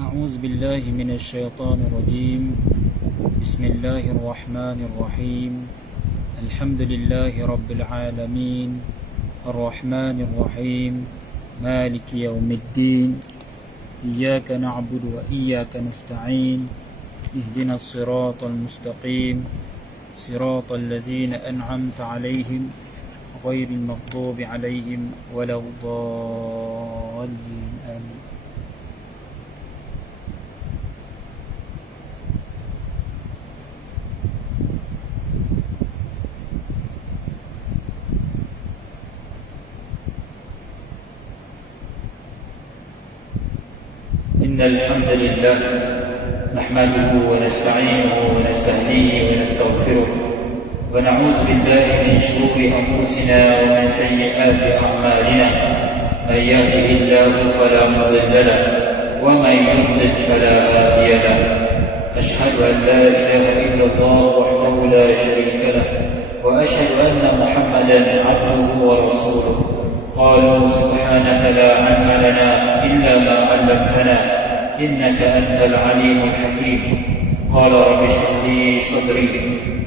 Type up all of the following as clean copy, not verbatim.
أعوذ بالله من الشيطان الرجيم. بسم الله الرحمن الرحيم. الحمد لله رب العالمين الرحمن الرحيم مالك يوم الدين إياك نعبد وإياك نستعين اهدنا الصراط المستقيم صراط الذين أنعمت عليهم غير المغضوب عليهم ولا الضالين آمين. إن الحمد لله نحمده ونستعينه ونستهديه ونستغفره ونعوذ بالله من شرور أنفسنا ومن سيئات أعمالنا. من يهده الله فلا مضل له ومن يضلل فلا هادي له. أشهد أن لا إله إلا الله وحده لا شريك له وأشهد أن محمدا عبده ورسوله. قالوا سبحانك لا علم لنا إلا ما علمتنا إنك أنت العليم الحكيم. قال رب اشرح لي صدري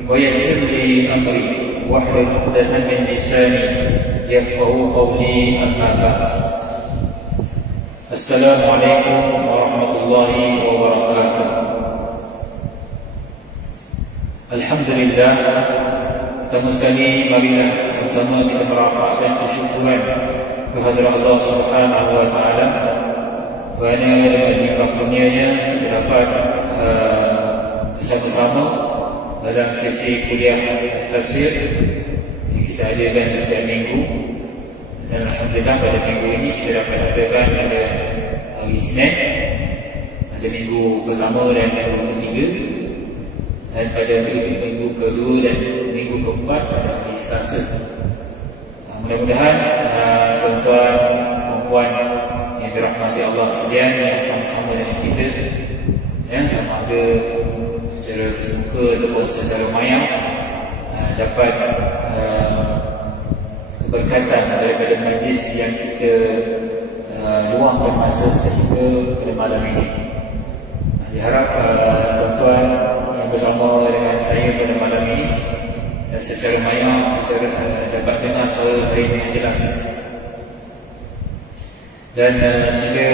ويسر لي أمري واحلل عقدة من لساني يفقهوا قولي أما بعد. السلام عليكم ورحمة الله وبركاته. Alhamdulillah, pertama sekali marilah sama-sama kita merafakkan kesyukuran kehadirat Allah Subhanahu wa taala kerana dengan limpah kurnianya kita dapat bersama-sama dalam sesi kuliah tafsir yang kita adakan setiap minggu. Dan alhamdulillah pada minggu ini kita dapat adakan pada hari Isnin, pada minggu pertama dan minggu ketiga, dan pada minggu kedua dan minggu keempat pada hari Selasa. Mudah-mudahan tuan-tuan dan puan yang dirahmati Allah sekalian yang sama-sama dengan kita, yang sama ada secara bersemuka ataupun secara maya, dapat keberkatan daripada majlis yang kita luangkan masa kita pada malam ini. Diharap tuan-tuan yang bersama dengan saya pada malam ini secara maya, secara dapat dengar suara saya dengan jelas. Dan sila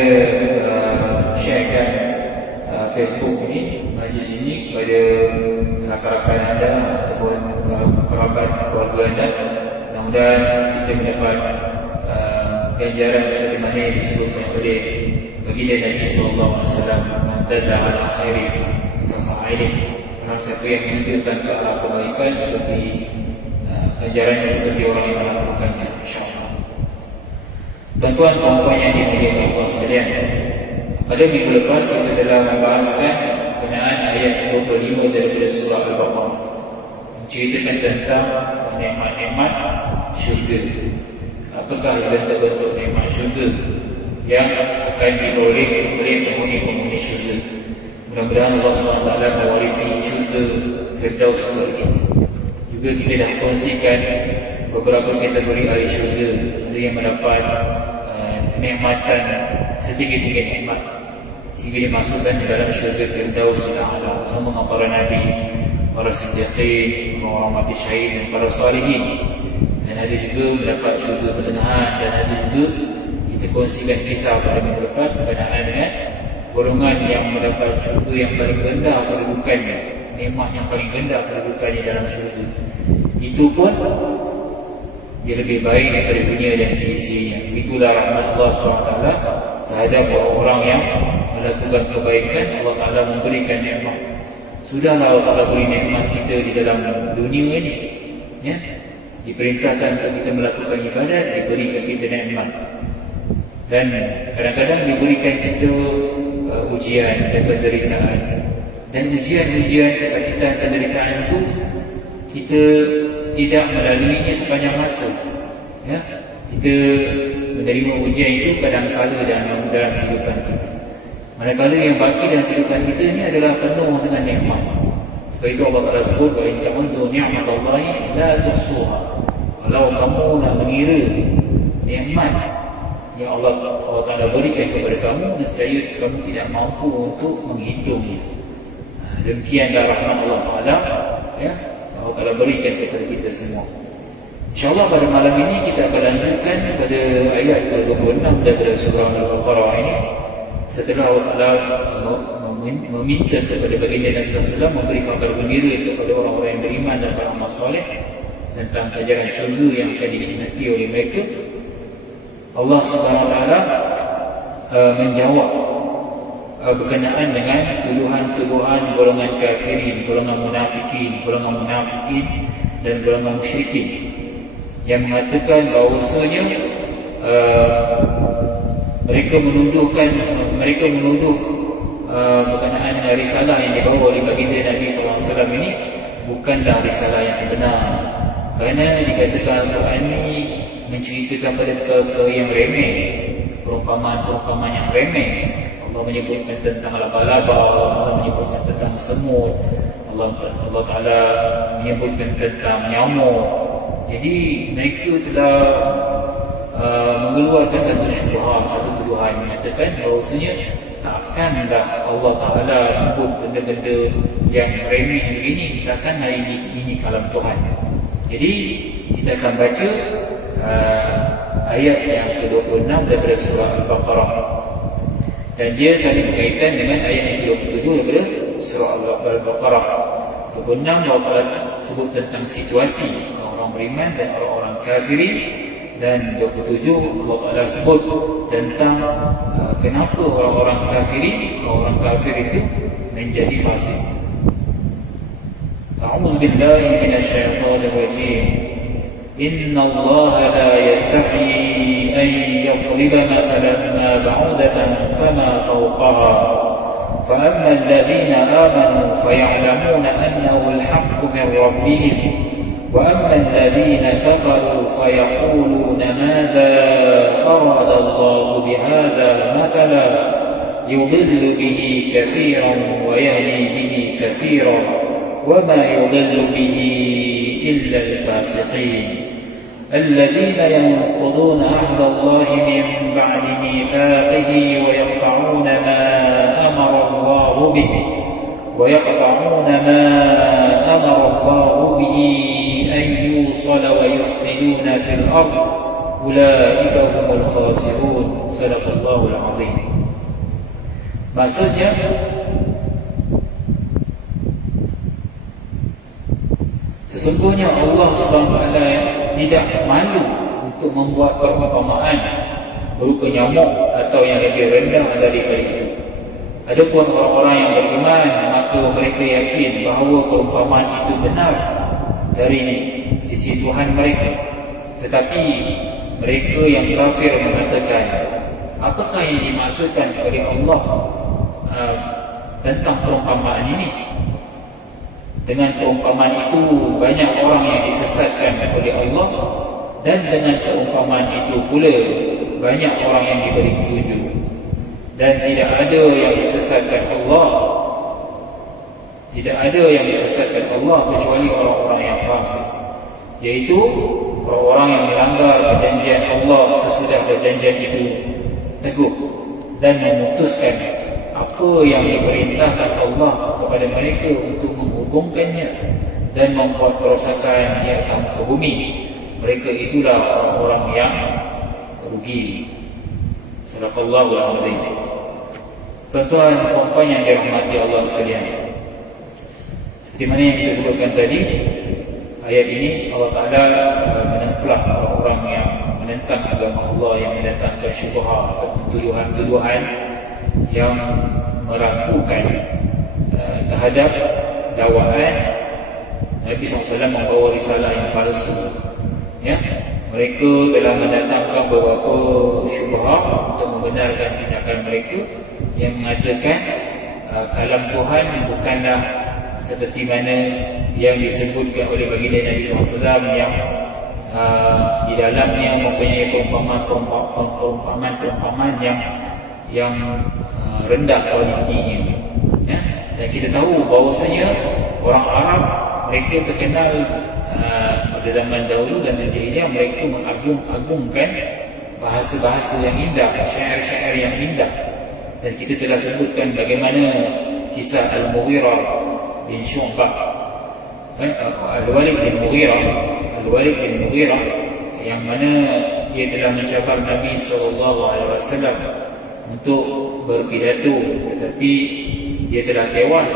sharekan Facebook ini, majlis ini kepada rakan-rakan anda ataupun kerabat keluarga anda. Mudah-mudahan kita mendapat ganjaran seperti mana yang disebutkan oleh baginda Nabi SAW, man dalla ala khairin kafa'ilih, orang siapa yang menunjukkan ke arah kebaikan seperti ganjarannya seperti orang yang melakukannya, insyaAllah. Tuan-tuan dan puan yang dimuliakan Allah sekalian, pada minggu lepas kita telah membahaskan berkenaan ayat 25 daripada surah Al-Baqarah, menceritakan tentang nikmat-nikmat syurga. Apakah bentuk-bentuk nikmat syurga yang akan diperoleh oleh penghuni-penghuni syurga? Mudah-mudahan Allah SWT mewarisi syurga Firdaus kita. Juga kita dah kongsikan beberapa kategori ahli syurga. Ada yang mendapat kenikmatan setinggi-tinggi nikmat sehingga dimasukkan di dalam syurga Firdaus Ta'ala bersama dengan para Nabi, para siddiqin, orang mati syahid dan para salihin. Dan ada juga mendapat syurga pertengahan, dan ada juga kita kongsikan kisah pada minggu lepas berkenaan dengan golongan yang mendapat syurga yang paling rendah kedudukannya, nikmat yang paling rendah kedudukannya dalam syurga. Itu pun dia lebih baik daripada dunia dan seisinya. Itulah rahmat Allah SWT terhadap orang-orang yang melakukan kebaikan. Allah Ta'ala memberikan nikmat. Sudahlah Allah Ta'ala beri nikmat kita di dalam dunia ini, ya? Diperintahkan untuk kita melakukan ibadat, diberikan kita nikmat. Dan kadang-kadang diberikan kita ujian dan penderitaan. Dan ujian-ujian, kesakitan, penderitaan itu kita tidak melaluinya sepanjang masa, ya? Kita menerima ujian itu kadang-kala dalam kehidupan kita. Manakala yang baki dalam kehidupan kita ini adalah penuh dengan nikmat. Sebab itu Allah Ta'ala sebut, wa in ta'uddu ni'matallahi la tuhsuha. Kalau kamu nak mengira nikmat yang Allah Ta'ala berikan kepada kamu, nescaya kamu tidak mampu untuk menghitungnya. Demikianlah rahmat Allah Ta'ala, ya, Allah Ta'ala berikan kepada kita semua. InsyaAllah pada malam ini kita akan lanjutkan pada ayat ke-26 daripada surah Al-Baqarah ini. Setelah Allah Ta'ala meminta kepada baginda Nabi SAW memberi kabar gembira kepada orang-orang yang beriman dan beramal soleh tentang ajaran syurga yang akan dinikmati oleh mereka, Allah Subhanahu Wa Ta'ala menjawab berkenaan dengan tuduhan-tuduhan golongan kafirin, golongan munafikin dan golongan musyrikin yang mengatakan bahawasanya mereka menuduh berkenaan dengan risalah yang dibawa oleh baginda Nabi SAW ini bukanlah risalah yang sebenar, kerana dikatakan Al-Quran ini menceritakan perkara yang remeh, perumpamaan yang remeh. Allah menyebutkan tentang laba-laba, Allah menyebutkan tentang semut, Allah Ta'ala menyebutkan tentang nyamuk. Jadi mereka telah mengeluarkan satu syubhat, satu tuduhan, menyatakan bahawasanya takkanlah Allah Ta'ala sebut benda-benda yang remeh begini, takkanlah ini kalam Tuhan. Jadi kita akan baca ayat yang ke-26 daripada surah Al-Baqarah, dan dia saling berkaitan dengan ayat yang ke-27 daripada surah Al-Baqarah. 26 Allah Ta'ala sebut tentang situasi orang beriman dan orang-orang kafirin, dan 27 Allah Ta'ala sebut tentang kenapa orang-orang kafir itu menjadi fasik. A'udzu billahi minasyaitonir rajim. Inna Allah la yastahi an yadriba mathalan ma ba'udatan fama fawqaha فأما الذين آمنوا فيعلمون أنه الحق من ربهم وأما الذين كفروا فيقولون ماذا أراد الله بهذا مثلا يضل به كثيرا ويهدي به كثيرا وما يضل به إلا الفاسقين الذين ينقضون عهد الله من بعد ميثاقه ويقطعون ما أمر الله به أن يوصل ويفسدون في الأرض أولئك هم الخاسرون. صدق الله العظيم. Maksudnya, sesungguhnya Allah SWT tidak malu untuk membuat perumpamaan berupa nyamuk atau yang lebih rendah daripada itu. Adapun orang-orang yang beriman, maka mereka yakin bahawa perumpamaan itu benar dari sisi Tuhan mereka. Tetapi mereka yang kafir mengatakan, apakah yang dimaksudkan oleh Allah tentang perumpamaan ini? Dengan perumpamaan itu banyak orang yang disesatkan oleh Allah, dan dengan perumpamaan itu pula banyak orang yang diberi petunjuk. Dan tidak ada yang disesatkan Allah kecuali orang-orang yang fasik, yaitu orang-orang yang melanggar perjanjian Allah sesudah perjanjian itu teguh dan memutuskan apa yang diperintahkan Allah kepada mereka untuk menghubungkannya dan membuat kerosakan di atas muka bumi. Mereka itulah orang-orang yang rugi. Sadaqallahul azim. Tuan-tuan dan puan-puan yang dirahmati Allah sekalian, seperti mana yang kita sebutkan tadi, ayat ini Allah Ta'ala menempelak orang-orang yang menentang agama Allah, yang mendatangkan syubhat atau tuduhan-tuduhan yang meragukan terhadap dakwaan Nabi SAW membawa risalah yang palsu. Ya, mereka telah mendatangkan beberapa syubhat untuk membenarkan tindakan mereka yang mengatakan kalam Tuhan bukanlah seperti mana yang disebutkan oleh baginda Nabi SAW, yang di dalamnya mempunyai perumpamaan yang rendah kualitinya. Ya? Dan kita tahu bahawasanya orang Arab, mereka terkenal pada zaman dahulu, zaman jahiliyah, mereka mengagung-agungkan bahasa-bahasa yang indah, syair-syair yang indah. Dan kita telah sebutkan bagaimana kisah Al-Mughirah bin Syu'bah, Al-Walid bin Mughirah, yang mana dia telah mencabar Nabi SAW untuk berpidato, tetapi dia telah tewas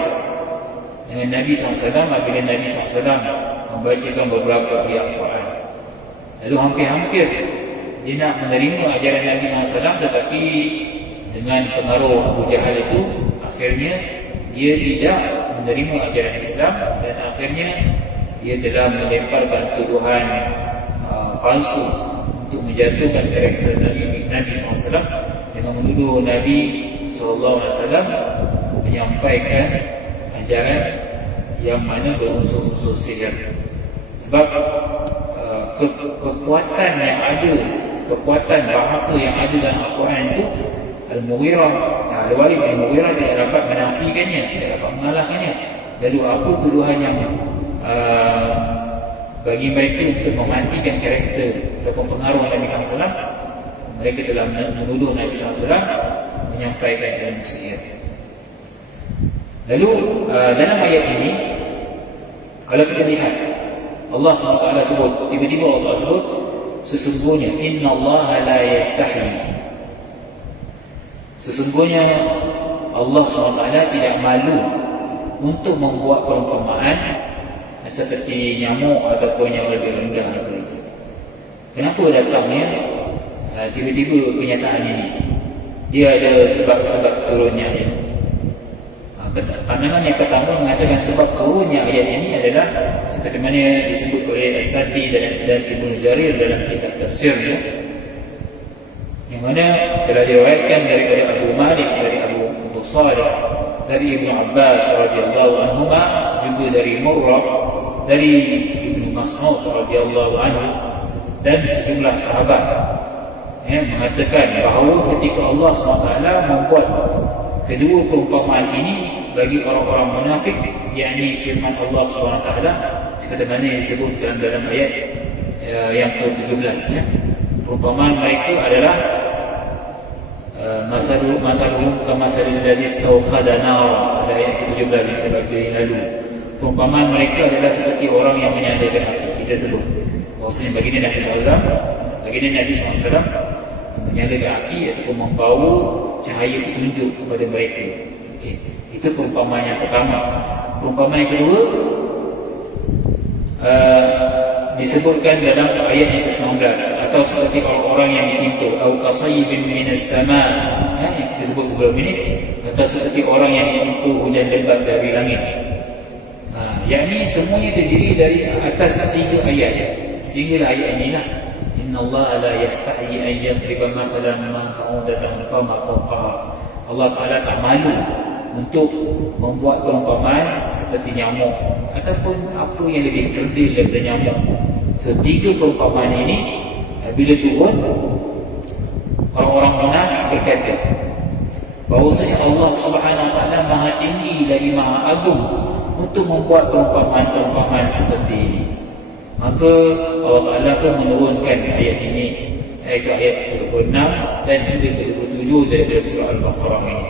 dengan Nabi SAW apabila Nabi SAW membacakan beberapa ayat Quran. Lalu hampir-hampir dia nak menerima ajaran Nabi SAW, tetapi dengan pengaruh Abu Jahal itu, akhirnya dia tidak menerima ajaran Islam, dan akhirnya dia telah melemparkan tuduhan palsu untuk menjatuhkan karakter Nabi SAW dengan menuduh Nabi SAW menyampaikan ajaran yang mana berunsur-unsur sihir. Sebab kekuatan yang ada, kekuatan bahasa yang ada dalam Al-Quran itu, Al-Walid bin Mughirah tidak dapat menafikannya, tidak dapat mengalahkannya. Lalu apa tuduhan yang bagi mereka untuk mematikan karakter ataupun pengaruh Nabi SAW? Mereka telah menuduh Nabi SAW menyampaikan ilmu sihir. Lalu dalam ayat ini, kalau kita lihat, Allah SWT sebut, tiba-tiba Allah sebut, sesungguhnya Inna Allah la yastahi, sesungguhnya Allah SWT tidak malu untuk membuat perumpamaan seperti nyamuk ataupun yang lebih rendah daripada itu. Kenapa datangnya tiba-tiba kenyataan ini? Dia ada sebab-sebab turunnya ayat. Pandangan yang pertama mengatakan sebab turunnya ayat ini adalah seperti mana disebut oleh As-Sadi dan Ibnu Jarir dalam kitab tafsirnya, yang mana telah diriwayatkan daripada Abu Malik, dari Abu Salih, dari Ibnu Abbas radhiyallahu anhuma, juga dari Murrah, dari Ibnu Mas'ud radhiyallahu anhu, dan sejumlah sahabat mengatakan bahawa ketika Allah SWT membuat kedua perumpamaan ini bagi orang-orang munafik, yakni firman Allah SWT seperti mana yang disebutkan dalam ayat yang ke-17, perumpamaan mereka adalah masaluhum kamasalil ladzi istawqada nara, pada ayat ke-17 yang kita baca lalu. Perumpamaan mereka adalah seperti orang yang menyalakan api. Kita sebut bahawasanya baginda Nabi SAW menyalakan api ataupun membawa cahaya petunjuk kepada mereka. Okay. Itu perumpamaan yang pertama. Perumpamaan yang kedua disebutkan dalam ayat yang ke-19, atau seperti orang-orang yang ditimpa, au qasayyibin minas sama', yang kita sebut sebelum ini, atau seperti orang yang ditimpa hujan lebat dari langit. Yakni semuanya terdiri dari atas 3 ayat. Sehingga ayat inilah, Inna Allah la yastahi an yadriba mathalan ma ta'udatan fama fawqaha. Allah Ta'ala tak malu untuk membuat perumpamaan seperti nyamuk ataupun apa yang lebih kerdil daripada nyamuk. So, 3 perumpamaan ini bila turun, orang-orang munafik berkata bahawasanya Allah Subhanahu Wa Taala Maha Tinggi lagi Maha Agung untuk membuat perumpamaan-perumpamaan seperti ini. Maka Allah Ta'ala pun menurunkan ayat ini, iaitu ayat 26 dan hingga ke-27 daripada surah Al-Baqarah ini.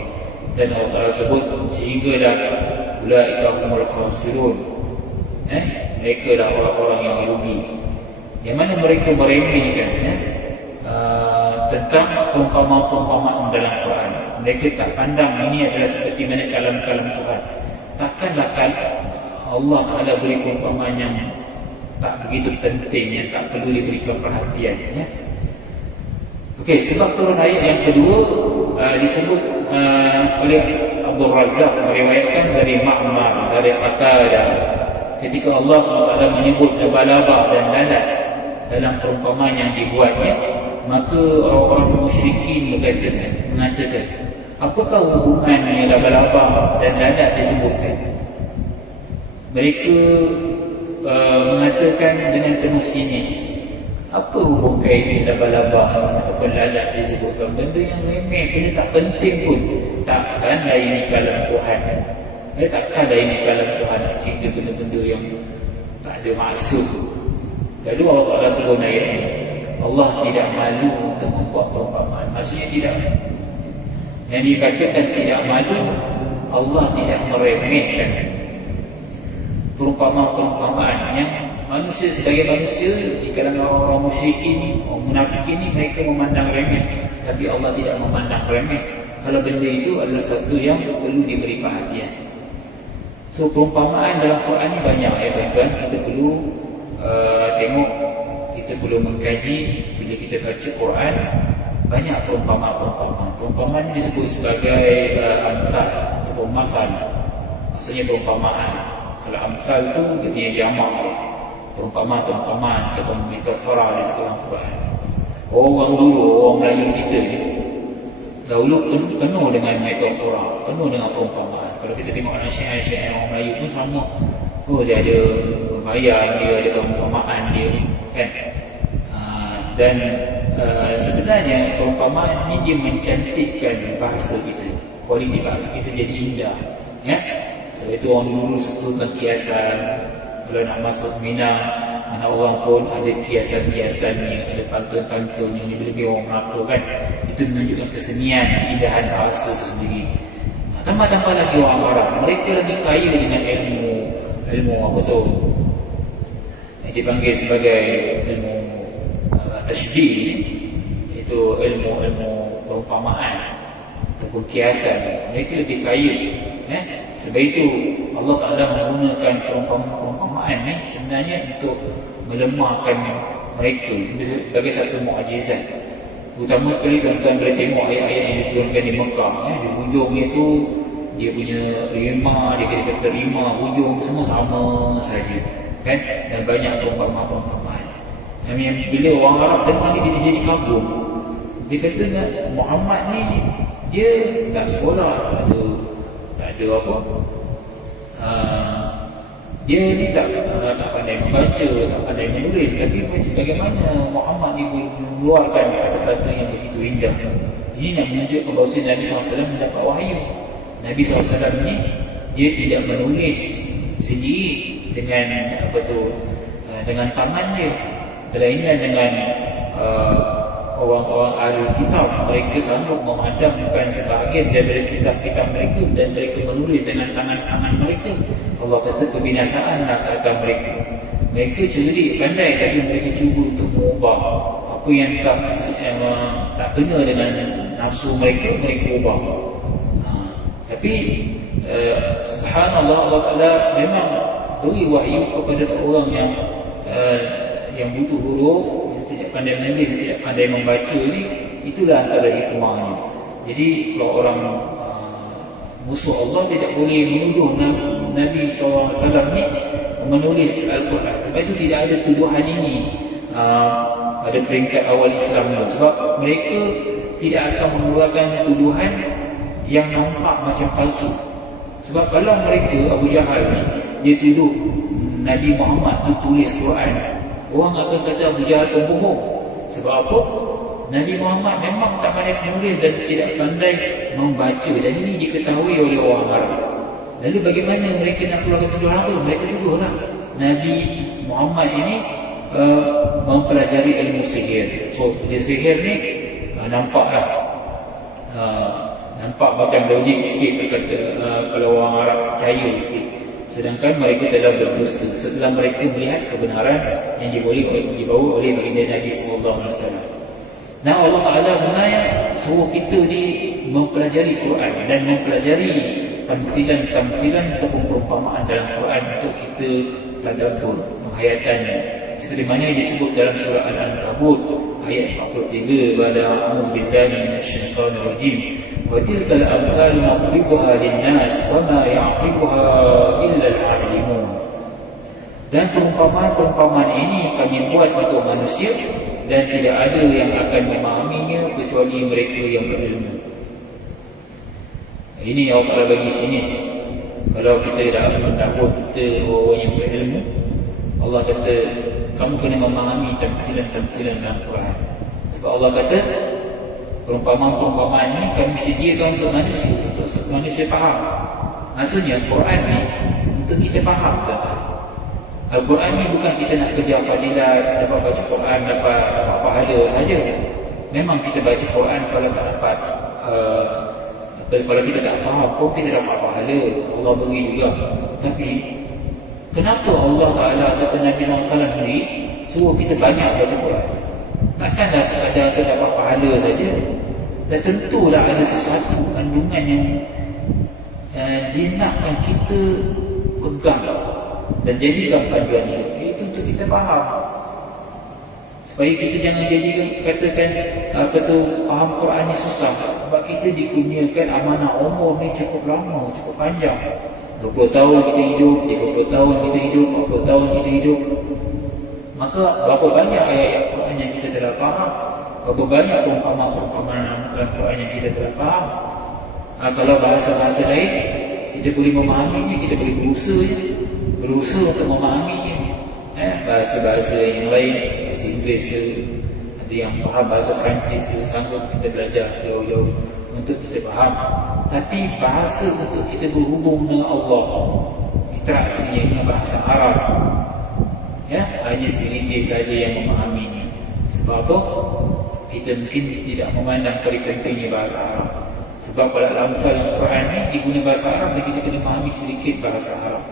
Dan Allah Ta'ala sebut, sehinggalah ulaika humul khasirun, mereka adalah orang-orang yang dirugi, yang mana mereka meremehkan tentang perumpamaan-perumpamaan dalam Quran. Mereka tak pandang ini adalah seperti mana kalam-kalam Tuhan. Takkanlah Allah Ta'ala beri perumpamaan yang tak begitu penting, yang tak perlu diberikan perhatian. Okey, sebab turun ayat yang kedua disebut oleh Abdul Razak, meriwayatkan dari Ma'mar, dari Qatadah, ketika Allah SWT menyebut laba-laba dan lalat dalam perumpamaan yang dibuatnya, maka orang-orang musyrikin mengatakan, apakah hubungannya laba-laba dan lalat disebutkan? Mereka mengatakan dengan penuh sinis, apa hubung kaitan laba-laba ataupun lalat disebutkan? Benda yang remeh, benda tak penting pun. Takkanlah ini kalam Tuhan. Takkanlah ini kalam Tuhan nak cerita benda-benda yang tak ada maksud. Lalu Allah Ta'ala turun ayat ini. Allah tidak malu untuk membuat perumpamaan. Maksudnya tidak, yang dikatakan tidak malu, Allah tidak meremehkan perumpamaan-perumpamaan yang manusia sebagai manusia di kalangan orang musyrikin, orang munafikin ini mereka memandang remeh, tapi Allah tidak memandang remeh kalau benda itu adalah sesuatu yang perlu diberi perhatian. So perumpamaan dalam Quran ni banyak ya tuan-tuan. Kita perlu tengok, kita perlu mengkaji. Bila kita baca Quran, banyak perumpamaan-perumpamaan. Perumpamaan ini disebut sebagai amthal atau mafal. Maksudnya perumpamaan. Kalau amthal tu dia punya jamak dia. Perumpamaan ataupun metafora di dalam Quran. Orang dulu, orang Melayu kita ni dahulu penuh dengan metafora, penuh dengan perumpamaan. Kalau kita tengok syair-syair orang Melayu pun sama. Oh, dia ada bayang, dia ada perumpamaan dia kan. Dan sebenarnya perumpamaan ni dia mencantikkan bahasa kita, kualiti bahasa kita jadi indah ya. Sebab itu orang dulu suka kiasan. Kalau nak masuk seminar, anak orang pun ada kiasan-kiasan ni, ada pantun-pantun yang lebih orang Melaka kan. Itu menunjukkan kesenian, keindahan bahasa itu sendiri. Tambah-tambah lagi orang Arab, mereka lagi kaya dengan ilmu apa tu, yang dipanggil sebagai ilmu tasydih, iaitu ilmu perumpamaan ataupun kiasan. Mereka lebih kaya sebab itu Allah Ta'ala menggunakan perumpamaan ni sebenarnya untuk melemahkan mereka sebagai satu mukjizat. Utama sekali tuan-tuan boleh tengok ayat-ayat yang diturunkan di Mekah di hujungnya tu dia punya rima, dia kata rima, hujung semua sama saja kan, dan banyak perumpamaan. Yang bila orang Arab dengar ni dia jadi kagum. Dia kata Muhammad ni dia tak sekolah, tak ada apa, dia ni tak pandai membaca, tak pandai menulis, tapi bagaimana Muhammad ni boleh mengeluarkan kata-kata yang begitu indah. Ini nak menunjukkan bahawa Nabi SAW mendapat wahyu. Nabi SAW ni dia tidak menulis sendiri dengan dengan tangan dia, melainkan dengan orang-orang ahli kitab. Mereka sanggup memadamkan sebahagian daripada kitab-kitab mereka dan mereka menulis dengan tangan-tangan mereka. Allah kata kebinasaan nak kata mereka. Mereka cerdik, pandai, tapi mereka cuba untuk mengubah apa yang tak kena dengan nafsu mereka, mereka ubah. Tapi subhanallah, Allah Ta'ala memang beri wahyu kepada seorang yang butuh huruf, tidak pandai menulis, tidak pandai membaca ni. Itulah antara hikmahnya. Jadi kalau orang musuh Allah tidak boleh menuduh Nabi SAW ni menulis Al-Quran. Sebab itu tidak ada tuduhan ini pada peringkat awal Islam ni. Sebab mereka tidak akan mengeluarkan tuduhan yang nampak macam palsu. Sebab kalau mereka, Abu Jahal ni, dia tuduh Nabi Muhammad tu tulis Quran, orang akan kata Abu Jahal pembohong. Sebab apa? Nabi Muhammad memang tak pandai menulis dan tidak pandai membaca. Dan ini diketahui oleh orang Arab. Lalu bagaimana mereka nak keluarkan tuduhan apa? Mereka tuduhlah Nabi Muhammad ini mempelajari ilmu sihir. So dia sihir ni nampak macam logik sikit kata, kalau orang Arab percaya sikit. Sedangkan mereka telah berdusta setelah mereka melihat kebenaran yang dibawa oleh baginda Nabi SAW. Nah, Allah Ta'ala sebenarnya suruh kita mempelajari Quran dan mempelajari tamthilan ataupun perumpamaan dalam Quran untuk kita tadabbur, menghayatannya. Seperti mana disebut dalam surah Al-Ankabut ayat 43, pada a'udzubillahi minasyaitonir rajim, wa tilkal amsalu nadribuha lin-nas wa ma ya'qibuha illa al-'alimun. Dan perumpamaan-perumpamaan ini kami buat untuk manusia dan tidak ada yang akan memahaminya kecuali mereka yang berilmu. Ini yang Allah bagi sini. Kalau kita tidak mendakwa kita orang yang berilmu, Allah kata kamu kena memahami tamthilan-tamthilan dalam Quran. Sebab Allah kata perumpamaan-perumpamaan ini kami sediakan untuk manusia, untuk manusia faham. Maksudnya Quran ni untuk kita faham, kata. Al-Quran ni bukan kita nak kejar fadilat, dapat baca Quran, dapat pahala saja. Memang kita baca Quran kalau tak dapat kalau kita tak faham pun kita dapat pahala, Allah beri juga. Tapi kenapa Allah Ta'ala ataupun Nabi SAW sendiri suruh kita banyak baca Quran? Takkanlah sekadar kita dapat pahala saja. Dan tentulah ada sesuatu kandungan yang dinakkan kita pegang dan jadikan panduan hidup. Itu untuk kita faham, supaya kita jangan jadikan katakan faham Quran ni susah. Sebab kita dikurniakan amanah umur ni cukup lama, cukup panjang. 20 tahun kita hidup, 30 tahun kita hidup, 40 tahun kita hidup. Maka berapa banyak ayat-ayat Quran yang kita telah faham, berapa banyak perumpamaan Quran yang kita telah faham. Kalau bahasa-bahasa lain kita boleh memahaminya, kita boleh berusaha untuk memahaminya. Bahasa-bahasa yang lain, bahasa Inggeris ke, ada yang faham bahasa Perancis ke, sanggup kita belajar jauh-jauh untuk kita faham. Tapi bahasa untuk kita berhubung dengan Allah, interaksinya dengan bahasa Arab, hanya sedikit saja yang memahaminya. Sebab apa? Kita mungkin tidak memandang pentingnya bahasa Arab. Sebab pada Al-Amsal Al-Quran ni diguna bahasa Arab, dan kita kena memahami sedikit bahasa Arab.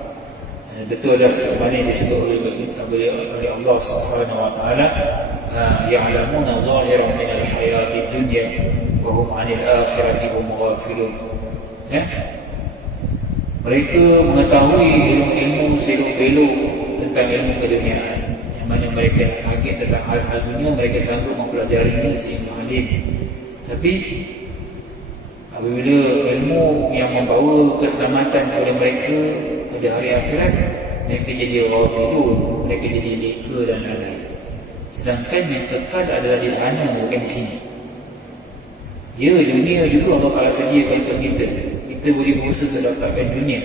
Betul dah sebagaimana yang disebut oleh Allah Subhanahu wa taala, ya'lamuna zahiran min al-hayati dunya wa hum 'anil akhirati hum ghafilun. Mereka mengetahui ilmu selok-belok tentang ilmu keduniaan, yang mana mereka kaget tentang hal-hal dunia, mereka sanggup mempelajarinya sehingga alim. Tapi apabila ilmu yang membawa keselamatan kepada mereka pada hari akhirat, mereka jadi ghafilun, mereka jadi leka dan lalai. Sedangkan yang kekal adalah di sana, bukan di sini. Ya, dunia juga Allah Ta'ala sediakan untuk kita. Kita boleh berusaha untuk dapatkan dunia,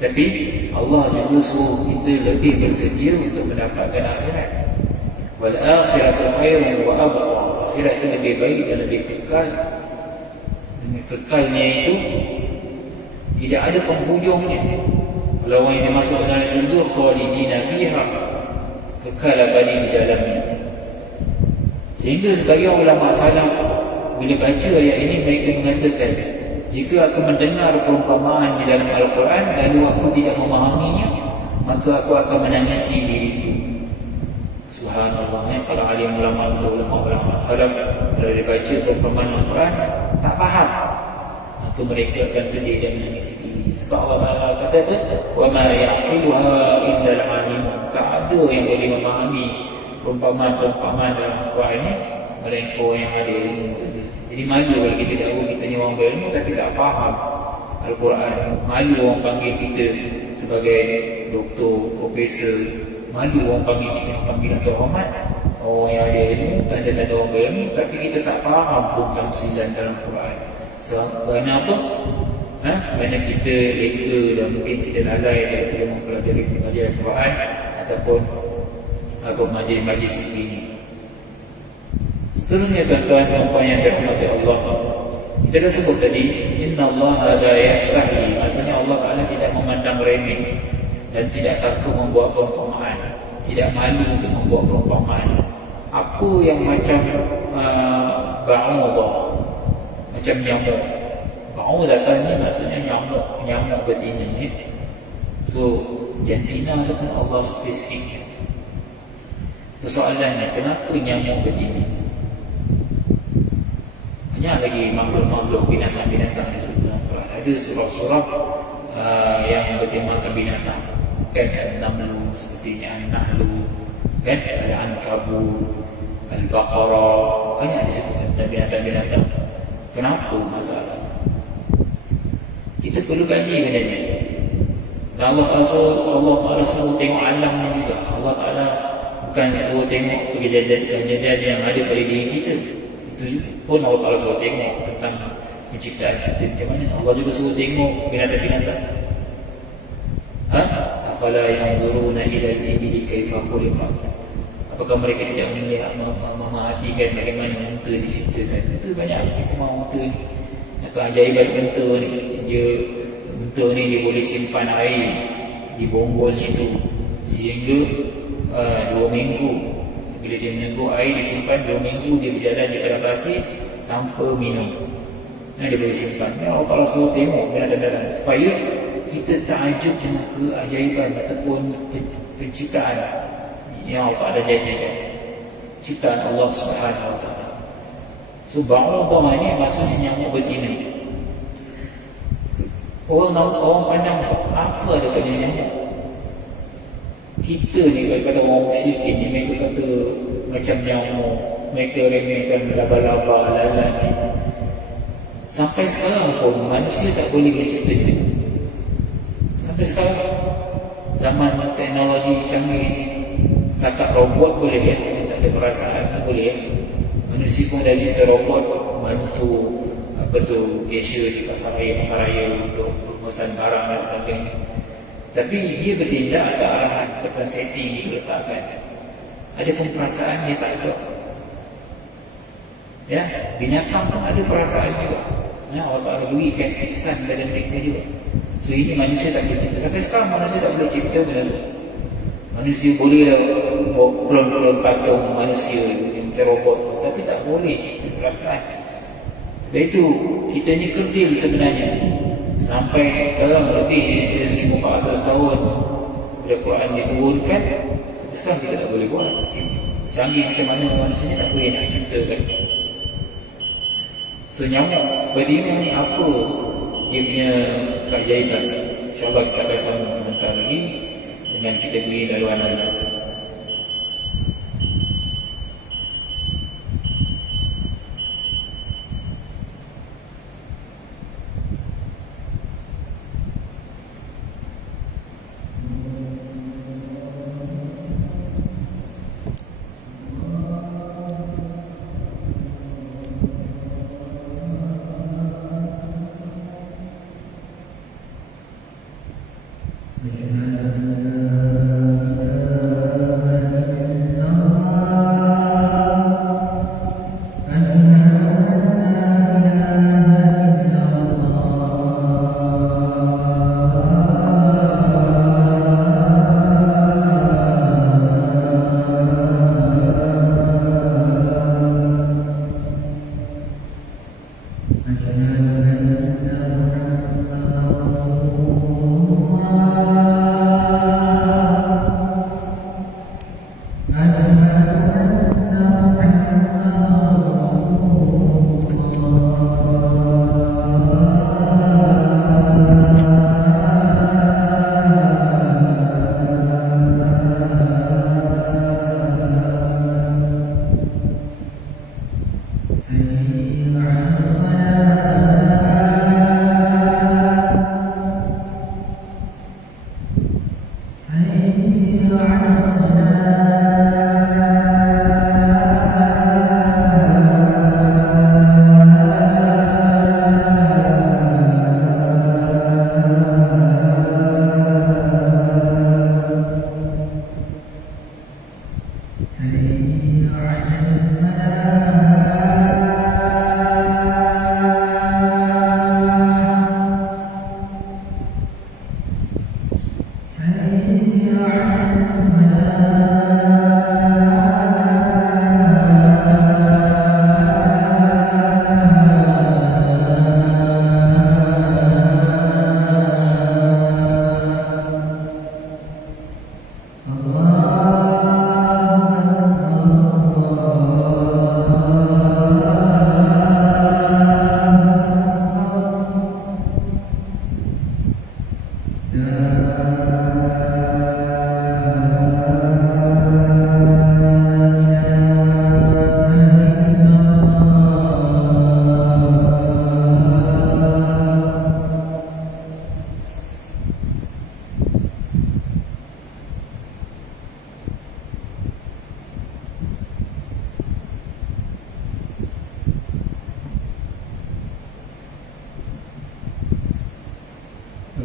tapi Allah juga suruh kita lebih bersedia untuk mendapatkan akhirat. Wal akhiratu khairun wa abqa. Akhirat itu lebih baik dan lebih kekal. Dengan kekalnya itu tidak ada penghujungnya. Kalau orang yang masuk ke dalam syurga, khalidina fiha, kekal abadi di dalamnya. Sehingga sebagai ulama salaf, bila baca ayat ini, mereka mengatakan, jika aku mendengar perumpamaan di dalam Al-Quran lalu aku tidak memahaminya, maka aku akan menangisi diriku. Subhanallah, para alim ulama salaf, kalau dia baca perumpamaan Al-Quran tak faham, maka mereka akan sedih dan menangisi diri. Sebab Allah Ta'ala kata apa? Wa ma yaqiluha illa al-alim. Tak ada yang boleh memahami perumpamaan dalam Al-Quran ini melainkan orang yang ada ilmu saja. Jadi malu kalau kita dakwa kita ni orang berilmu tapi tak faham Al-Quran. Malu orang panggil kita sebagai doktor, profesor. Malu orang panggil kita yang panggilan terhormat, orang yang ada ilmu, tanda-tanda orang berilmu, tapi kita tak faham pun tamsilan dalam Quran. So, kerana apa? Kerana kita leka dan mungkin kita lalai daripada mempelajari Quran ataupun majlis-majlis seperti ini. Seterusnya tuan-tuan dan puan yang dirahmati Allah, kita dah sebut tadi, Inna Allah la yastahi, maksudnya Allah Ta'ala tidak memandang remeh dan tidak takut membuat perumpamaan, tidak malu untuk membuat perumpamaan. Apa yang macam ba'udah, macam nyamuk. Ba'udah ni maksudnya nyamuk betina. So jantina tu pun Allah spesifik. Persoalannya, kenapa nyamuk betina? Banyak lagi makhluk-makhluk binatang-binatang di sebelah Quran. Ada surah-surah yang bertemakan binatang. Kan ada namlu seperti an-nahlu, kan ada ankabut, al-baqarah, banyak disebutkan binatang-binatang. Kenapa masalah? Kita perlu kaji benda ni. Dan Allah Ta'ala suruh tengok alam ni juga. Allah Ta'ala bukan suruh tengok kejadian yang ada pada diri kita. Itu pun Allah Ta'ala suruh tengok tentang penciptaan kita macam mana. Allah juga suruh tengok binatang-binatang. Afala yanzuruna ila al-ibili kaifa khuliqat. Apakah mereka tidak melihat, memerhatikan bagaimana unta diciptakan? Itu banyak kisah unta ni. Keajaiban unta ni, unta ni dia boleh simpan air di bonggolnya itu sehingga 2 minggu. Bila dia menunggu air disimpan 2 minggu, dia berjalan di padang pasir tanpa minum. Dia boleh simpan. Allah Ta'ala suruh tengok binatang-binatang supaya kita takjub dengan keajaiban ataupun penciptaan yang Allah Ta'ala jadikan, ciptaan Allah Subhanahu Wa Ta'ala. So ba'udah ni maksudnya nyamuk betina. Orang pandang apa ada pada nyamuk. Kita ni kalau kata orang musyrikin ni, mereka kata macam nyamuk, mereka remehkan laba-laba, lalat ni. Sampai sekarang pun manusia tak boleh menciptanya. Sampai sekarang zaman teknologi canggih ni, takat robot boleh ya, tak ada perasaan tak boleh ya. Manusia pun dah cipta robot bantu cashier di pasar raya untuk pemesan barang dan sebagainya. Tapi dia bertindak ke arahan ataupun setting diletakkan. Ada pun perasaan dia tak ada. Ya, binatang pun ada perasaan juga. Ya, Allah Ta'ala berikan ihsan dalam mereka juga. So ini manusia tak boleh cipta. Sampai sekarang manusia tak boleh cipta benda tu. Manusia boleh lah klon-klon patung manusia macam robot, tapi tak boleh cipta perasaan. Dan itu kita ni kerdil sebenarnya. Sampai sekarang lebih dari 1400 tahun bila Quran diturunkan, sekarang kita tak boleh buat. Canggih macam mana manusia ni tak boleh nak ciptakan. So nyamuk betina ni apa dia punya keajaiban? InsyaAllah kita akan sambung sebentar lagi dengan kita beri laluan azab.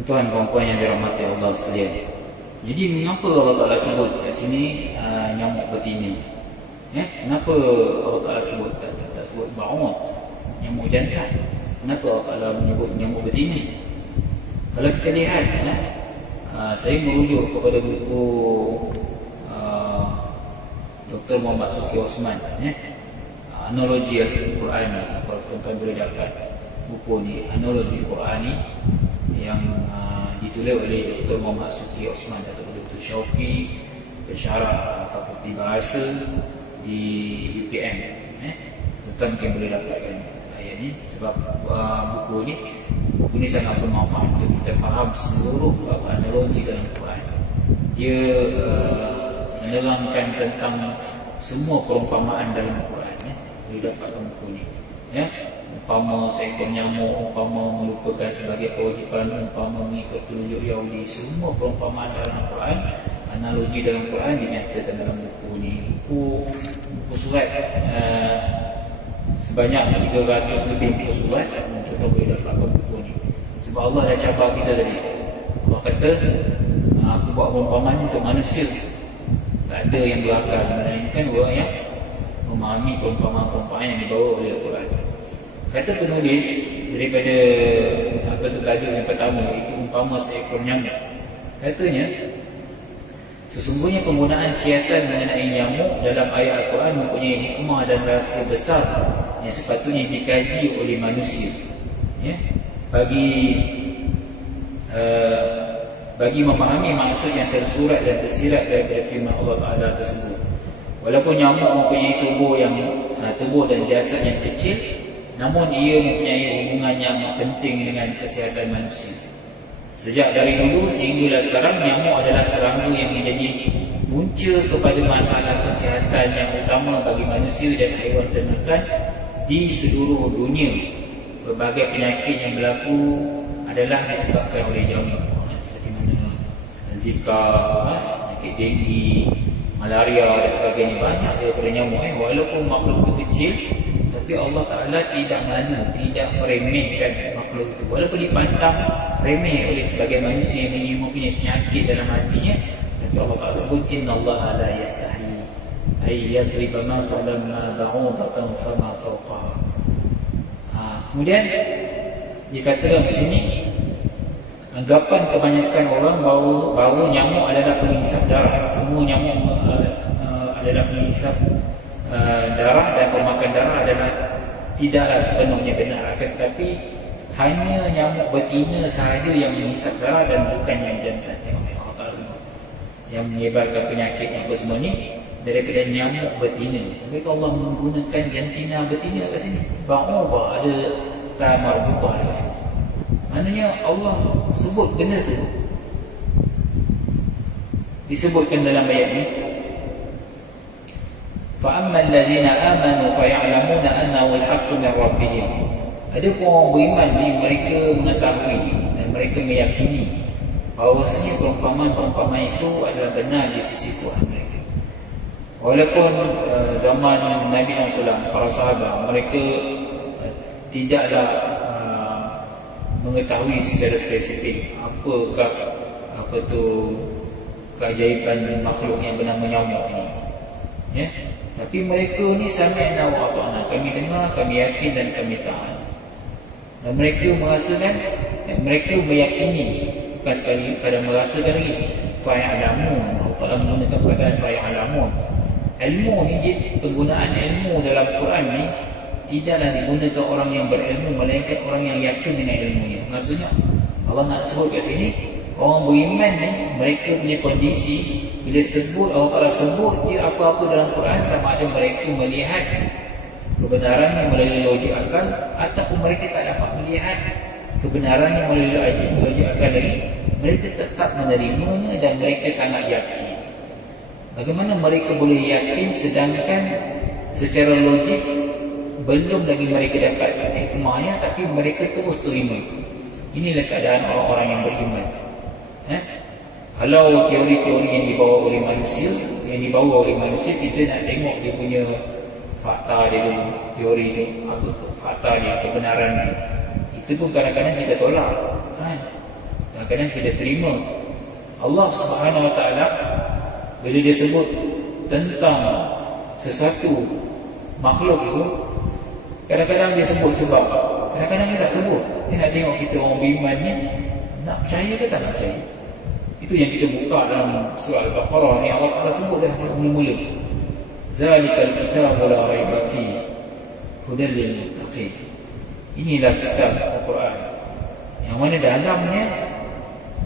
Tuan dan puan yang dirahmati Allah sekalian. Jadi mengapa Allah Ta'ala sebut kat sini nyamuk betina? Kenapa Allah Ta'ala sebut tak sebut ba'ud, nyamuk jantan? Kenapa Allah Ta'ala menyebut nyamuk betina? Kalau kita lihat saya merujuk kepada buku Dr. Muhammad Suki Osman, Analogi Al-Qurani. Kalau tuan-tuan boleh dapat buku ni, Analogi Qurani, yang ditulis oleh Dr. Muhammad Suki Osman atau Dr. Syauqi, pensyarah Fakulti Bahasa di UPM. Tuan-tuan mungkin boleh dapatkan ayat ni, sebab buku ni sangat bermanfaat untuk kita faham seluruh analogi dalam Quran. Dia menerangkan tentang semua perumpamaan dalam Quran. Boleh dapatkan buku ni. Umpama seekor nyamuk, umpama melupakan sebagai kewajipan, umpama mengikut telunjuk Yahudi, semua perumpamaan dalam Quran, analogi dalam Quran dinyatakan dalam buku ni. Buku surat sebanyak 300 lebih buku surat, kita boleh dapatkan buku ni. Sebab Allah dah cabar kita tadi. Allah kata, aku buat perumpamaan untuk manusia, tak ada yang berakal, melainkan orang yang memahami perumpamaan-perumpamaan yang dibawa oleh Al-Quran. Kata penulis daripada tajuk yang pertama, iaitu umpama seekor nyamuk. Katanya, sesungguhnya penggunaan kiasan mengenai nyamuk dalam ayat Al-Quran mempunyai hikmah dan rahsia besar yang sepatutnya dikaji oleh manusia, bagi memahami maksud yang tersurat dan tersirat daripada firman Allah Ta'ala tersebut. Walaupun nyamuk mempunyai tubuh dan jasad yang kecil, namun ia mempunyai hubungan yang penting dengan kesihatan manusia. Sejak dari dulu sehinggalah sekarang, nyamuk adalah serangga yang menjadi punca kepada masalah kesihatan yang utama bagi manusia dan haiwan ternakan di seluruh dunia. Berbagai penyakit yang berlaku adalah disebabkan oleh nyamuk, seperti mana Zika, penyakit denggi, malaria dan sebagainya, banyak daripada nyamuk. Walaupun makhluk itu kecil, tapi Allah Ta'ala tidak tidak meremehkan makhluk itu. Walaupun dipandang remeh oleh sebagai manusia yang mempunyai penyakit dalam hatinya, tapi Allah Ta'ala sebut, Inna Allah la yastahi ayyadriba masalan ma ba'udatan fama fawqaha. Kemudian dikatakan di sini, anggapan kebanyakan orang bahawa nyamuk adalah penghisap darah. Semua nyamuk adalah penghisap darah, dan pemakan darah adalah tidaklah sepenuhnya benar. Tetapi hanya nyamuk betina sahaja yang menghisap darah dan bukan yang jantan. Yang menyebarkan penyakit apa semua ni daripada nyamuk betina. Tapi Allah menggunakan jantina betina kat sini. Ba'udha, ada tamarbutah kat sini. Maknanya Allah sebut benda tu, disebutkan dalam ayat ni, فَأَمَّا الَّذِينَ آمَنُوا فَيَعْلَمُونَ أَنَّهُ الْحَقُّ مِنْ رَبِّهِمْ. Ada pun orang beriman ni, mereka mengetahui dan mereka meyakini bahawasanya perumpamaan-perumpamaan itu adalah benar di sisi Tuhan mereka. Walaupun zaman Nabi SAW, para sahabat, mereka tidaklah mengetahui secara spesifik apakah keajaiban makhluk yang bernama nyamuk ini. Tapi mereka ni sami'na wa ata'na, kami dengar, kami yakin dan kami taat. Dan mereka merasakan, mereka meyakini, bukan sekali kadang merasakan lagi. Fa'alamun, Allah Ta'ala menggunakan perkataan fa'alamun. Ilmu ni, penggunaan ilmu dalam Quran ni tidaklah digunakan orang yang berilmu, melainkan orang yang yakin dengan ilmunya. Maksudnya Allah nak sebut kat sini, orang beriman ni, mereka punya kondisi bila sebut, Allah Ta'ala sebut dia apa-apa dalam Quran, sama ada mereka melihat kebenarannya melalui logik akal, ataupun mereka tak dapat melihat kebenarannya melalui logik akal lagi, mereka tetap menerimanya dan mereka sangat yakin. Bagaimana mereka boleh yakin sedangkan secara logik belum lagi mereka dapat hikmahnya, tapi mereka terus terima? Inilah keadaan orang-orang yang beriman. Kalau teori-teori yang dibawa oleh manusia, kita nak tengok dia punya fakta dia dulu, teori itu, apa fakta dia, kebenaran dia. Itu pun kadang-kadang kita tolak, kadang-kadang kita terima. Allah Subhanahu Wa Taala bila dia sebut tentang sesuatu makhluk itu, kadang-kadang dia sebut sebab, kadang-kadang dia tak sebut. Dia nak tengok kita orang beriman ni nak percaya ke tak nak percaya. Itu yang kita buka dalam surah Al-Baqarah ni, Allah Ta'ala sebut dah mula-mula. Zalikal kitabu la raiba fihi hudan lil muttaqin. Inilah kitab Al-Quran yang mana dalamnya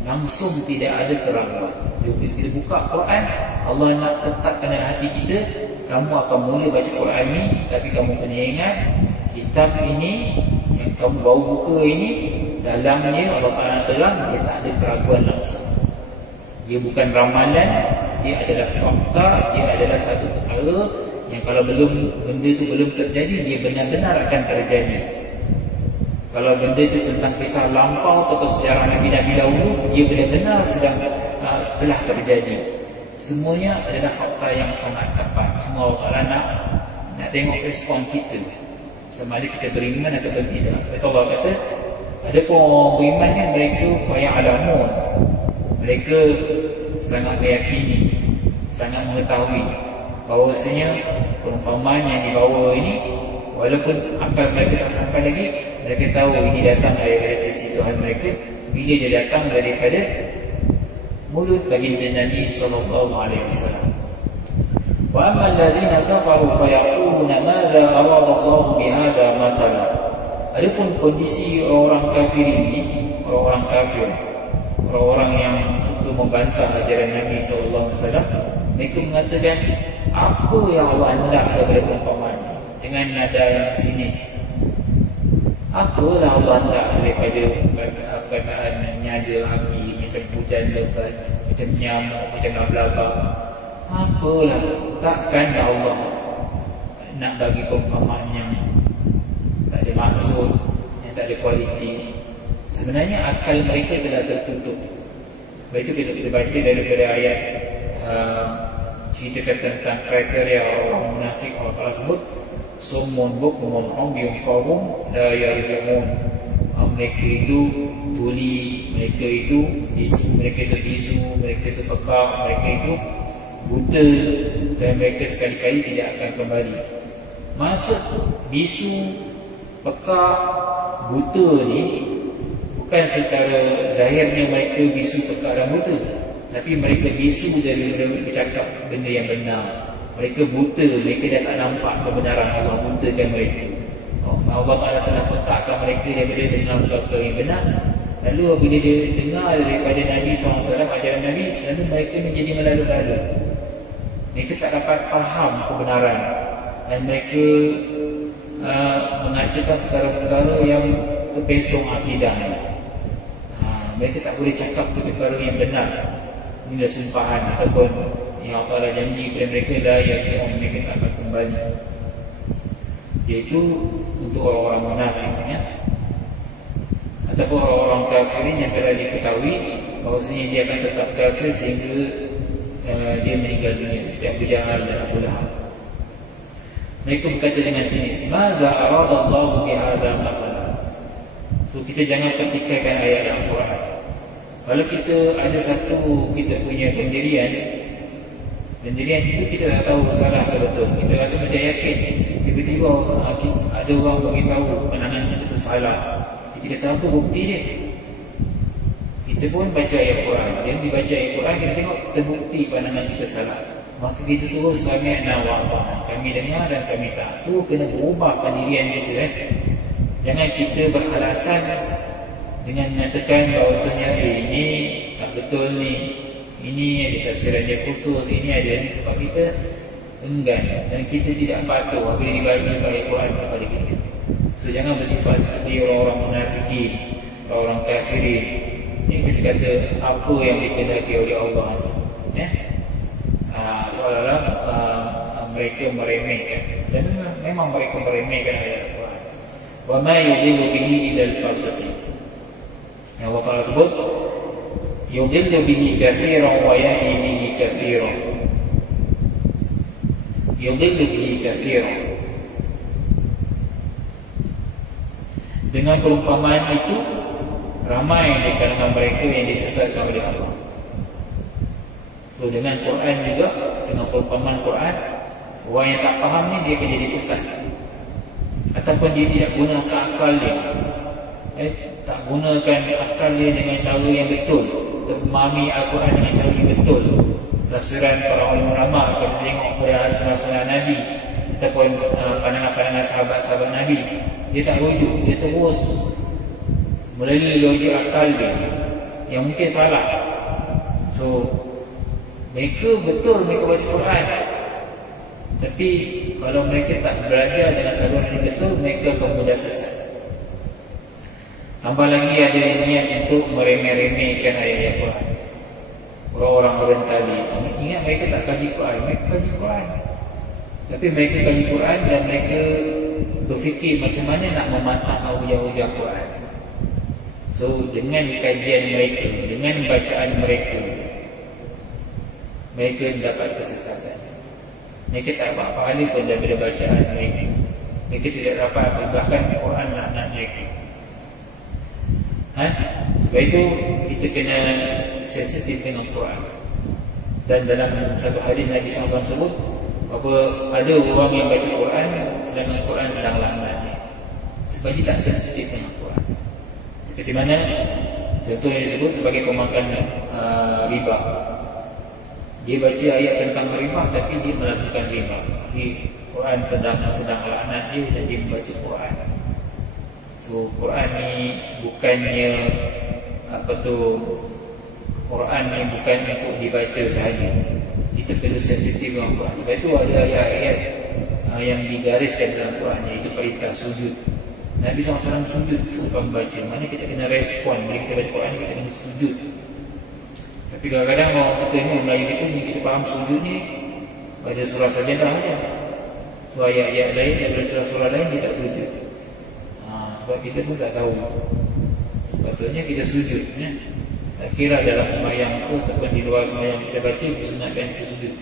langsung tidak ada keraguan. Bila kita buka Quran, Allah nak tetapkan dalam hati kita, kamu akan mula baca Quran ni, tapi kamu kena ingat kitab ini yang kamu baru buka ini, dalamnya Allah Ta'ala terang, dia tak ada keraguan langsung. Dia bukan ramalan, dia adalah fakta, dia adalah satu perkara yang kalau benda tu belum terjadi, dia benar-benar akan terjadi. Kalau benda itu tentang kisah lampau atau sejarah Nabi-Nabi dahulu, dia benar-benar sedang telah terjadi. Semuanya adalah fakta yang sangat tepat. Cuma Allah Ta'ala nak tengok respon kita, sama ada kita beriman atau tidak. Betul Allah kata, ada pun orang beriman yang mereka faya'alamun, mereka sangat meyakini, sangat mengetahui bahawasanya perumpamaan yang dibawa ini, walaupun akal mereka tak sampai lagi, mereka tahu ini datang daripada sisi Tuhan mereka, bila dia datang daripada mulut baginda Nabi SAW. Wa amma alladhina kafaru fayaquluna madza arada Allah bihadza mathala. Adapun kondisi orang kafir ini, orang kafir, orang-orang yang suka membantah ajaran Nabi SAW, mereka mengatakan, apa yang Allah hendak daripada perumpamaan ini, dengan nada yang sinis. Apalah Allah hendak daripada perkataan nyada api, macam hujan lebat, macam nyamuk, macam laba-laba. Apalah, takkan Allah nak bagi perumpamaan yang tak ada maksud, yang tak ada kualiti. Sebenarnya akal mereka telah tertutup. Sebab itu kita baca daripada ayat ceritakan tentang kriteria orang munafik. Allah Ta'ala sebut summun bukmun umyun fahum la yarji'un. Mereka itu tuli, mereka itu bisu, mereka itu bisu, mereka itu pekak, mereka itu buta, dan mereka sekali-kali tidak akan kembali. Maksud bisu, pekak, buta ni bukan secara zahirnya mereka bisu, pekak dan buta, tapi mereka bisu dari bercakap benda yang benar. Mereka buta, mereka dah tak nampak kebenaran. Allah butakan mereka. Allah Ta'ala telah pekakkan mereka daripada dengar perkara yang benar. Lalu bila dia dengar daripada Nabi SAW, ajaran Nabi, lalu mereka menjadi melalu-lalu. Mereka tak dapat faham kebenaran, dan mereka mengatakan perkara-perkara yang terpesong akidahnya. Mereka tak boleh cakap perkara yang benar. Inilah sumpahan ataupun yang Allah Ta'ala janji kepada mereka, la yarji'un, mereka tak akan kembali. Iaitu untuk orang-orang munafik, ya? Ataupun orang-orang kafirin yang telah diketahui bahawasanya dia akan tetap kafir sehingga dia meninggal dunia, seperti Abu Jahal dan Abu Lahab. Mereka berkata dengan sinis, maza aradallahu bihadza mathala. So kita jangan ketikaikan ayat Al-Quran. Kalau kita ada satu, kita punya pendirian itu kita tak tahu salah ke betul, kita rasa macam yakin, tiba-tiba ada orang beritahu pandangan kita tu salah, kita tak tahu apa bukti dia. Kita pun baca ayat Quran, dia dibaca ayat Quran, kita tengok terbukti pandangan kita salah, maka kita terus sami'na wa ata'na, kami dengar dan kami taat. Tu kena berubah pendirian kita. Jangan kita beralasan dengan menyatakan bahawasanya ini tak betul ni, ini ada tafsiran dia khusus, ini ada ni, sebab kita enggan dan kita tidak patuh apabila dibaca ayat Quran kepada kita. So jangan bersifat seperti orang-orang munafikin, orang-orang kafirin yang kita kata apa yang dikehendaki oleh Allah ni, seolah-olah mereka meremehkan, dan memang mereka meremehkan ayat Quran. Wa ma yudillu bihi illa al-fasiqin. Yang Allah Ta'ala sebut yudillu bihi kathiran wa yahdi bihi kathiran. Yudillu bihi kathiran. Dengan perumpamaan itu, ramai di kalangan mereka yang disesatkan oleh Allah. So dengan Quran juga, dengan perumpamaan Quran, orang yang tak faham ni dia akan jadi sesat. Ataupun dia tidak gunakan akal dia, tak gunakan akal dia dengan cara yang betul, untuk memahami Al-Quran dengan cara yang betul. Tafsiran para ulama, kalau tengok pada sunnah Nabi ataupun pandangan-pandangan sahabat-sahabat Nabi, dia tak rujuk, dia terus melalui logik akal dia yang mungkin salah. So mereka betul mereka baca Quran, tapi kalau mereka tak belajar dengan saluran yang betul, mereka akan mudah sesat. Tambah lagi ada niat untuk meremeh-remehkan ayat-ayat Quran. Orang-orang orientalis, ingat mereka tak kaji Quran, mereka kaji Quran, tapi mereka kaji Quran dan mereka berfikir macam mana nak mematahkan hujah-hujah Quran. So dengan kajian mereka, dengan bacaan mereka, mereka dapat kesesatan. Mereka tak dapat pahala pun daripada bacaan mereka. Mereka tidak dapat apa, bahkan Quran nak mereka. Sebab itu kita kena sensitif dengan Quran. Dan dalam satu hadis Nabi SAW sebut bahawa ada orang yang baca Quran sedangkan Quran sedang laknat, sebab dia tak sensitif dengan Quran. Seperti mana contoh yang disebut sebagai pemakan riba. Dia baca ayat tentang riba tapi dia melakukan riba. Quran sedang laknat dia dan dia membaca Quran. So Quran ni bukannya Quran ni bukan untuk dibaca sahaja. Kita perlu sensitif dengan Quran. Sebab itu ada ayat-ayat yang digariskan dalam Quran, iaitu perintah sujud. Nabi SAW sujud sebab membaca. Mana kita kena respon bila kita baca Quran, kita kena sujud. Tapi kadang-kadang orang kita ni, Melayu kita faham sujud ni pada surah Sajadah saja. So ayat-ayat lain daripada surah-surah lain dia tak sujud. Sebab kita pun tak tahu. Sepatutnya kita sujud, tak kira dalam sembahyang ke ataupun di luar sembahyang kita baca, disunatkan kita sujud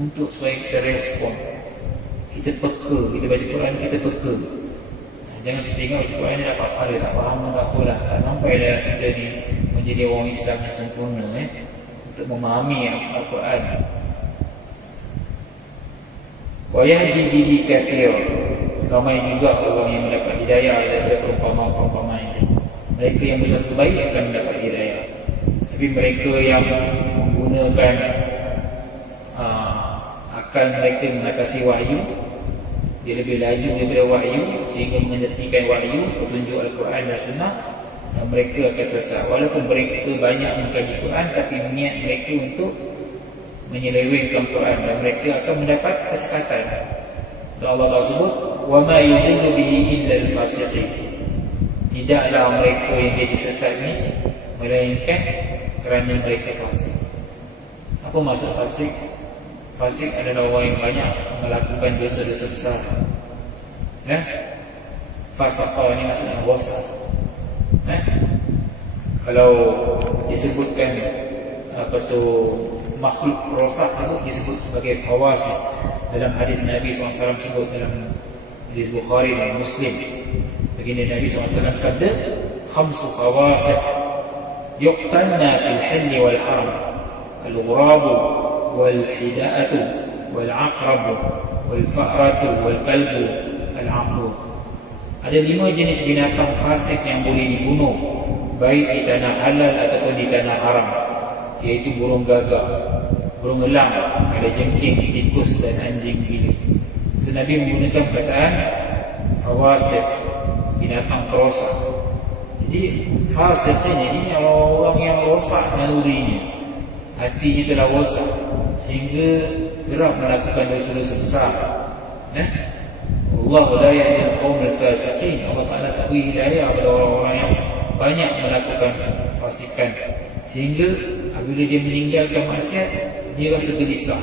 untuk supaya kita respon, kita peka. Kita baca Quran, kita peka. Jangan kita tengok baca Quran ni dapat pahala, tak faham pun tak apalah, tak sampai dah kita ni menjadi orang Islam yang sempurna untuk memahami Al-Quran. Wa yahdi bihi kathir. Ramai juga orang yang mendapat hidayah daripada perumpamaan-perumpamaan itu. Mereka yang bersatu baik akan mendapat hidayah. Tapi mereka yang menggunakan akal mereka mengatasi wahyu, dia lebih laju daripada wahyu sehingga mengetepikan wahyu, petunjuk Al-Quran dan Sunnah, dan mereka akan sesat. Walaupun mereka banyak mengkaji Quran, tapi niat mereka untuk menyelewengkan Quran, dan mereka akan mendapat kesesatan. Dan Allah Ta'ala sebut, وَمَا يُضِلُّ بِهِ إِلَّا الْفَاسِقِينَ. Tidaklah mereka yang jadi sesat ni melainkan kerana mereka fasik. Apa maksud fasik? Fasik adalah orang yang banyak melakukan dosa-dosa besar. Fasaqah ni maksudnya rosak. Kalau disebutkan makhluk rosak itu disebut sebagai fawasik. Dalam hadis Nabi SAW sebut dalam hadis Bukhari dan Muslim, begini Nabi SAW sabda, khamsu khawasik yuqtanna fil hilli wal haram, al-ghurabu wal hida'atu wal aqrabu wal fa'ratu wal kalbu al-aqur. Ada 5 jenis binatang fasik yang boleh dibunuh baik di tanah halal ataupun di tanah haram, iaitu burung gagak, burung elang, ada jengking, tikus dan anjing gila. So Nabi menggunakan perkataan fawasik, binatang perosak. Jadi fasik ni orang yang rosak nalurinya, hatinya telah rosak sehingga kerap melakukan dosa-dosa besar. Allah la yahdi al-qawm al-fasiqin. Allah Ta'ala tak beri hidayah kepada orang-orang yang banyak melakukan fasikan, sehingga apabila dia meninggalkan maksiat, dia rasa gelisah.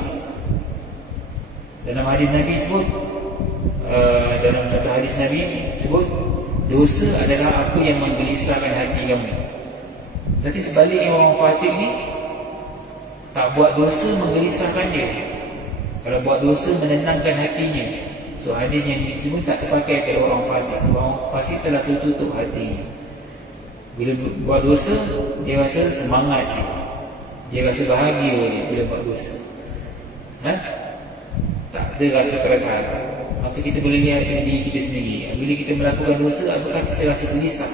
Dalam hadis Nabi sebut, dalam satu hadis Nabi sebut, dosa adalah apa yang menggelisahkan hati kamu. Tapi sebaliknya orang fasik ni tak buat dosa menggelisahkan dia. Kalau buat dosa menenangkan hatinya. So hadis yang disebut tak terpakai kepada orang fasik, sebab orang fasik telah tertutup hatinya. Bila buat dosa, dia rasa semangat dia rasa bahagia bila buat dosa. Tak ada rasa keresahan. Maka kita boleh lihat diri kita sendiri. Bila kita melakukan dosa, apakah kita rasa gelisah?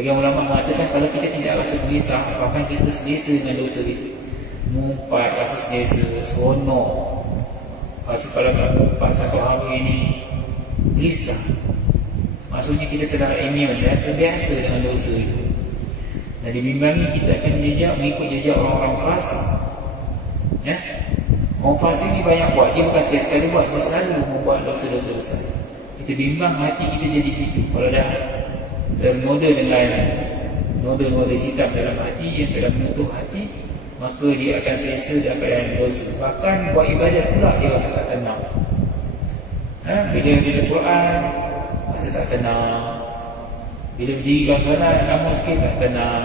Sebagian ulama mengatakan kalau kita tidak rasa gelisah, bahkan kita selesa dengan dosa kita, mengumpat, rasa selesa, seronok, rasa kalau tak mengumpat satu hari ini gelisah, maksudnya kita telah immune dan terbiasa dengan dosa itu. Dan dibimbangi kita akan mengikut jejak orang-orang fasik. Ya, orang fasik ni banyak buat, dia bukan sekali-sekali buat, dia selalu membuat dosa-dosa besar. Kita bimbang hati kita jadi begitu. Kalau dah ternoda dengan noda-noda hitam dalam hati yang telah menutup hati, maka dia akan selesa dalam dosa. Bahkan buat ibadat pula dia rasa tak tenang. Bila baca Quran rasa tak tenang, bila berdiri dalam solat lama sikit tak tenang.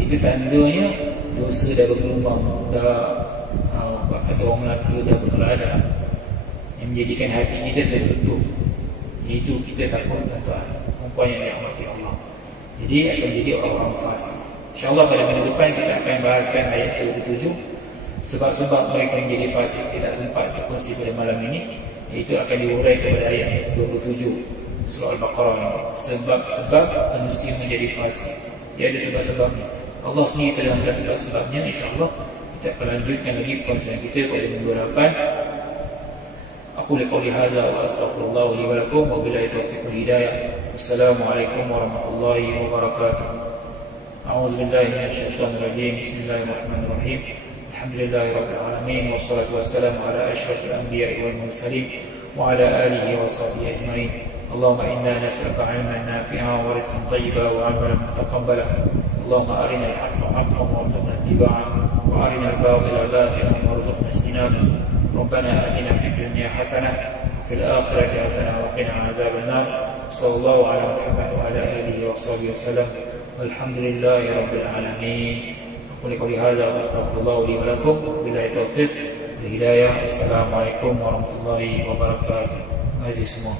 Itu tandanya dosa dah bergelombang, dah kata orang Melaka dah berkelada, yang menjadikan hati kita tertutup. Itu kita takut tuan-tuan, umpamanya nikmat Allah. Jadi akan menjadi orang-orang fasik. InsyaAllah pada minggu depan kita akan bahaskan ayat 27, sebab-sebab mereka menjadi fasik. Tidak sempat dikongsi pada malam ini, iaitu akan diuraikan pada ayat 27 surah Al-Baqarah ini. Sebab-sebab manusia menjadi fasik, dia ada sebab-sebabnya. Allah sendiri telah memberikan sebab-sebabnya. InsyaAllah kita akan lanjutkan lagi perkongsian kita pada minggu depan. Aku liqauli hadza wa astaghfirullah li wa lakum wa billahi taufiq wal hidayah. Wassalamualaikum warahmatullahi wabarakatuh. A'udzu billahi minasyaitonir rajim. Bismillahirrahmanirrahim. Alhamdulillahi rabbil alamin wassalatu wassalamu ala asyrafil anbiya'i wal mursalin wa ala alihi wa sahbihi ajma'in. Allahumma inna nas'aluka 'ilman nafi'an wa rizqan thayyiban wa 'amalan mutaqabbalan. Allahumma arina al-haqqa haqqan warzuqna ittiba'ah wa arina al-batila batilan warzuqna ijtinabah. ربنا آتنا في الدنيا حسنة وفي الآخرة حسنة وقنا عذاب النار. صلى الله على محمد وعلى آله وصحبه وسلم والحمد لله رب العالمين. أقول قولي هذا وأستغفر الله لي ولكم بالله التوفيق والهداية. السلام عليكم ورحمة الله وبركاته. Terima kasih semua.